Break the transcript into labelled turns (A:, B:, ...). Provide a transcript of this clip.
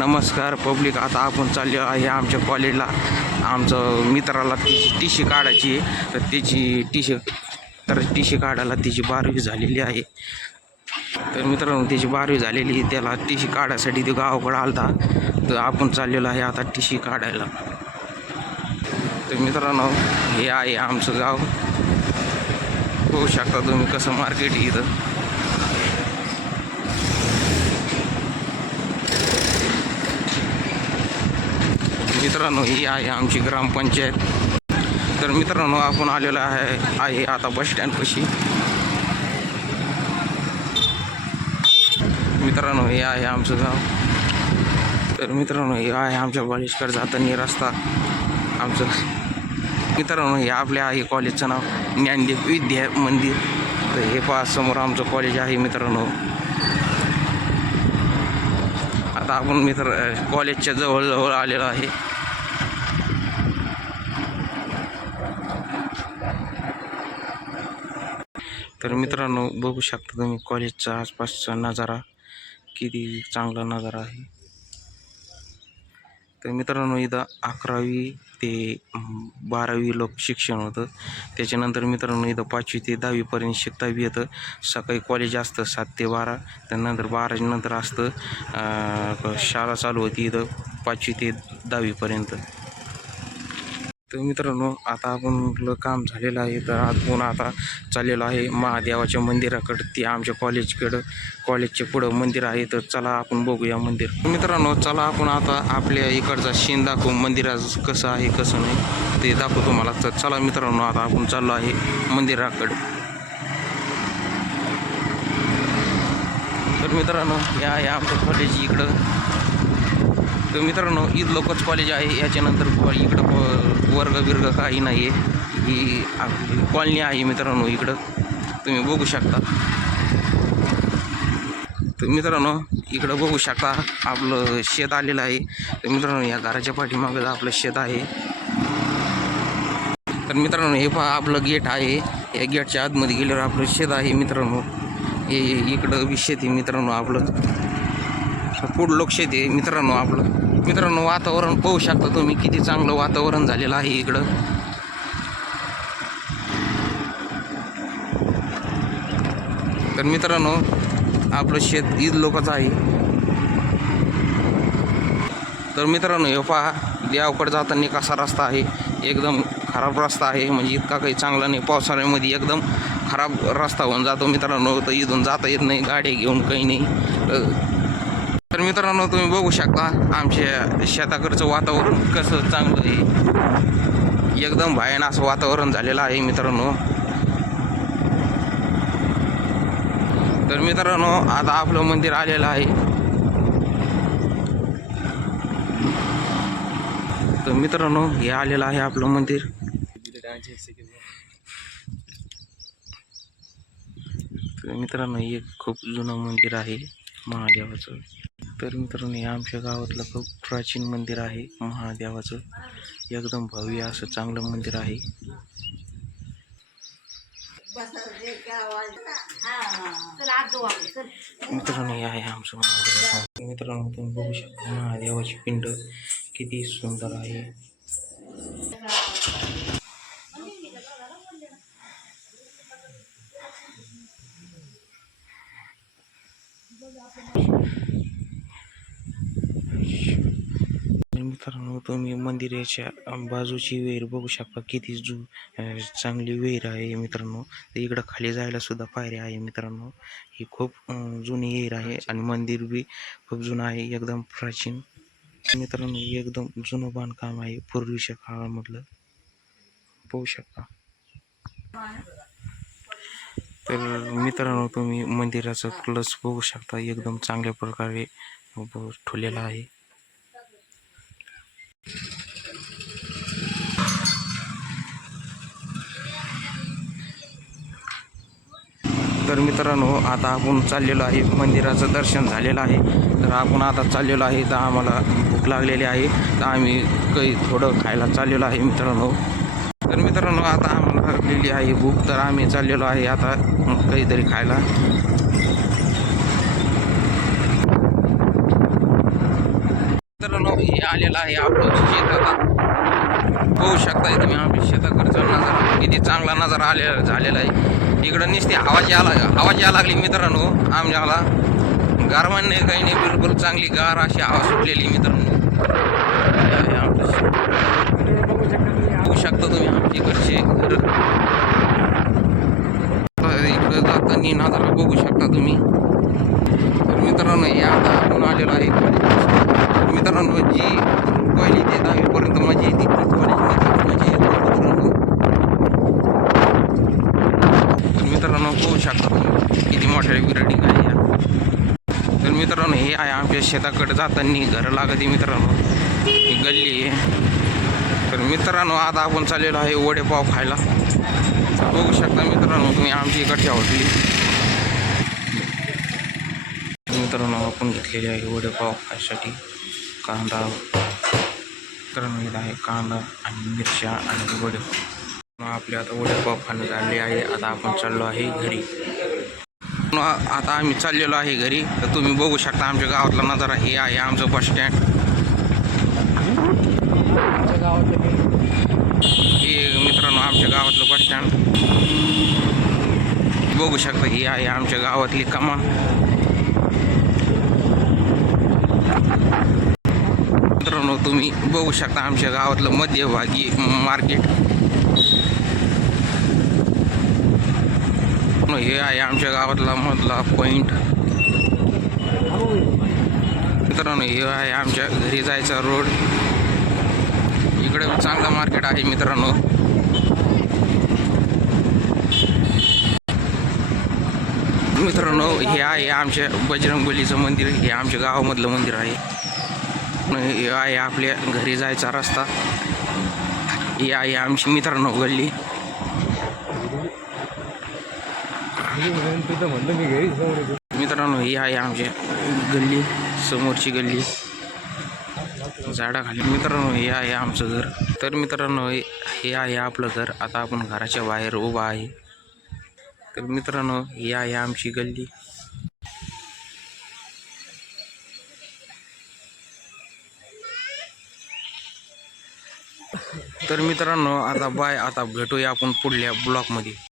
A: नमस्कार पब्लिक आता आपण चाललो आहे आमच्या कॉलेजला आमचं मित्राला तिची टी शी काढायची आहे. तर त्याची टी शी तर टी शी काढायला तिची बारावी झालेली आहे. तर मित्रांनो त्याची बारावी झालेली आहे. त्याला टी शी काढायसाठी ते गावाकडं आलता. तर आपण चाललेलो आहे आता टी शी काढायला. तर मित्रांनो हे आहे आमचं गाव. होऊ शकता तुम्ही कसं मार्केट आहे इथं. मित्रांनो ही आहे आमची ग्रामपंचायत. तर मित्रांनो आपण आलेलो आहे आहे आता बस स्टँडपाशी मित्रांनो हे आहे आमचं गाव. तर मित्रांनो हे आहे आमच्या कॉलेजकडे जाताना रस्ता. आमचं मित्रांनो हे आपल्या आहे कॉलेजचं नाव ज्ञानदेव विद्या मंदिर. तर हे पहा समोर आमचं कॉलेज आहे मित्रांनो. आता आपण मित्र कॉलेजच्या जवळजवळ आलेलो आहे. तर मित्रांनो बघू शकता तुम्ही कॉलेजचा आसपासचा नजारा किती चांगला नजारा आहे. तर मित्रांनो इथं अकरावी ते बारावी लोक शिक्षण होतं. त्याच्यानंतर मित्रांनो इथं पाचवी ते दहावीपर्यंत शिकता बी येतं. सकाळी कॉलेज असतं सात ते बारा त्यानंतर बारानंतर असतं शाळा चालू होती इथं पाचवी ते दहावीपर्यंत तर मित्रांनो आता आपण आपलं काम झालेलं आहे तर आपण आता चाललेलो आहे महादेवाच्या मंदिराकडं. ते आमच्या कॉलेजकडं कॉलेजच्या पुढं मंदिर आहे तर चला आपण बघूया मंदिर. मित्रांनो चला आपण आता आपल्या इकडचा शेण दाखवू मंदिराचं कसं आहे कसं नाही ते दाखवू तुम्हाला. तर चला मित्रांनो आता आपण चाललो आहे मंदिराकडं. तर मित्रांनो या आहे आमचं कॉलेज इकडं. तर मित्रांनो ईद लोकच कॉलेज आहे. याच्यानंतर इकडं वर्ग बिर्ग काही नाही आहे ही कॉलनी आहे मित्रांनो इकडं. तुम्ही बघू शकता. तर मित्रांनो इकडं बघू शकता आपलं शेत आलेलं आहे. तर मित्रांनो या घराच्या पाठीमागं आपलं शेत आहे. तर मित्रांनो हे पहा आपलं गेट आहे. या गेटच्या आतमध्ये गेल्यावर आपलं शेत आहे मित्रांनो. हे इकडं बी शेत आहे मित्रांनो आपलं. फूड लोकशेत आहे. मित्रांनो आपलं. मित्रांनो वातावरण पाहू शकता तुम्ही. किती चांगलं वातावरण झालेलं आहे इकडं. तर मित्रांनो आपलं शेत ईद लोकांचं आहे. तर मित्रांनो हे पहा. देवाकडे जाताना कसा रस्ता आहे. एकदम खराब रस्ता आहे. म्हणजे इतका काही चांगला नाही. पावसाळ्यामध्ये एकदम खराब रस्ता होऊन जातो मित्रांनो. तर इथून जाता येत नाही. गाडी घेऊन काही नाही. तर- मित्रांनो तुम्ही बघू शकता आमच्या शेताकडचं वातावरण कसं चांगलं आहे. एकदम भयान असं वातावरण झालेलं आहे मित्रांनो. तर मित्रांनो आता आपलं मंदिर आलेलं आहे. तर मित्रांनो हे आलेलं आहे आपलं मंदिर. तर मित्रांनो हे खूप जुनं मंदिर आहे महादेवाचं. तर मित्रांनो हे आमच्या गावातलं खूप प्राचीन मंदिर आहे महादेवाचं. एकदम भव्य असं चांगलं मंदिर आहे. मित्रांनो हे आहे आमचं महादेव मित्रांनो तुम्ही बघू शकता महादेवाची पिंड किती सुंदर आहे. मित्रांनो तुम्ही मंदिराच्या बाजूची विहीर बघू शकता. किती जु चांगली विहीर आहे मित्रांनो. तर इकडं खाली जायला सुद्धा पायऱ्या आहे मित्रांनो. ही खूप जुनी विहीर आहे आणि मंदिर बी खूप जुनं आहे एकदम प्राचीन. मित्रांनो एकदम जुनं बांधकाम आहे पूर्वीच्या काळामधलं. पाहू शकता. तर मित्रांनो तुम्ही मंदिराचा कलश बघू शकता. एकदम चांगल्या प्रकारे ठेवलेला आहे. तर मित्रांनो आता आपण चाललेलो आहे. मंदिराचं दर्शन झालेलं आहे. तर आपण आता चाललेलो आहे. तर आम्हाला भूक लागलेली आहे. तर आम्ही काही थोडं खायला चाललेलो आहे मित्रांनो. तर मित्रांनो आता आम्हाला लागलेली आहे भूक. तर आम्ही चाललेलो आहे आता काहीतरी खायला. मित्रांनो हे आलेलं आहे आपलं शेतात होऊ शकता तुम्ही आम्ही शेताकडचा नजारा किती चांगला नजारा आलेला झालेला आहे. इकडं नुसती हवाची आला हवाची यायला लागली मित्रांनो आमच्याला. गारवान नाही काही नाही बिलकुल चांगली गार अशी हवा सुटलेली मित्रांनो. बघू शकता तुम्ही आमची इकडचे घर इकडं जाताना नादाला बघू शकता तुम्ही. तर मित्रांनो या आता आपण आलेलो आहे. मित्रांनो जी पहिली ते दहावीपर्यंत मजा येते ती कॉलेजमध्ये मजा येते मित्रांनो तर मित्रांनो पाहू शकता तुम्ही किती मोठ्या बिल्डिंग आहे या तर मित्रांनो हे आहे. आमच्या शेताकडे जाताना घरं लागते मित्रांनो. ही गल्ली आहे. तर मित्रांनो आता आपण चाललेलो आहे वडेपाव खायला. बघू शकता मित्रांनो तुम्ही आमची इकडच्या हॉटेली मित्रांनो आपण घेतलेले आहे वडेपाव खायसाठी कांदा. मित्रांनो इथं आहे कांदा आणि मिरच्या आणि वडेपाव. आपले आता वडेपाव खाणं झाले आहे. आता आपण चाललो आहे घरी. आता आम्ही चाललेलो आहे घरी. तर तुम्ही बघू शकता आमच्या गावातला नजारा हे आहे आमचं बस स्टँड हे मित्रांनो आमच्या गावातलं बस स्टँड बघू शकता ही आहे आमच्या गावातली कमान मित्रांनो तुम्ही बघू शकता आमच्या गावातलं मध्यभागी मार्केट हे आहे आमच्या गावातला मधला पॉईंट मित्रांनो हे आहे आमच्या घरी जायचा रोड इकडे चांगलं मार्केट आहे मित्रांनो. मित्रांनो हे आहे आमच्या बजरंगबलीचं मंदिर. हे आमच्या गावामधलं मंदिर आहे. हे आहे आपल्या घरी जायचा रस्ता. हे आहे आमची मित्रांनो गल्ली
B: म्हणलं मी घरी समोर
A: मित्रांनो ही आहे आमच्या गल्ली समोरची गल्ली. झाडाखाली. मित्रांनो हे आहे आमचं घर. तर मित्रांनो हे हे आहे आपलं घर. आता आपण घराच्या बाहेर उभा आहे. तर मित्रांनो ही आहे आमची गल्ली. तर मित्रांनो आता बाय आता भेटूया आपण पुढल्या ब्लॉकमध्ये.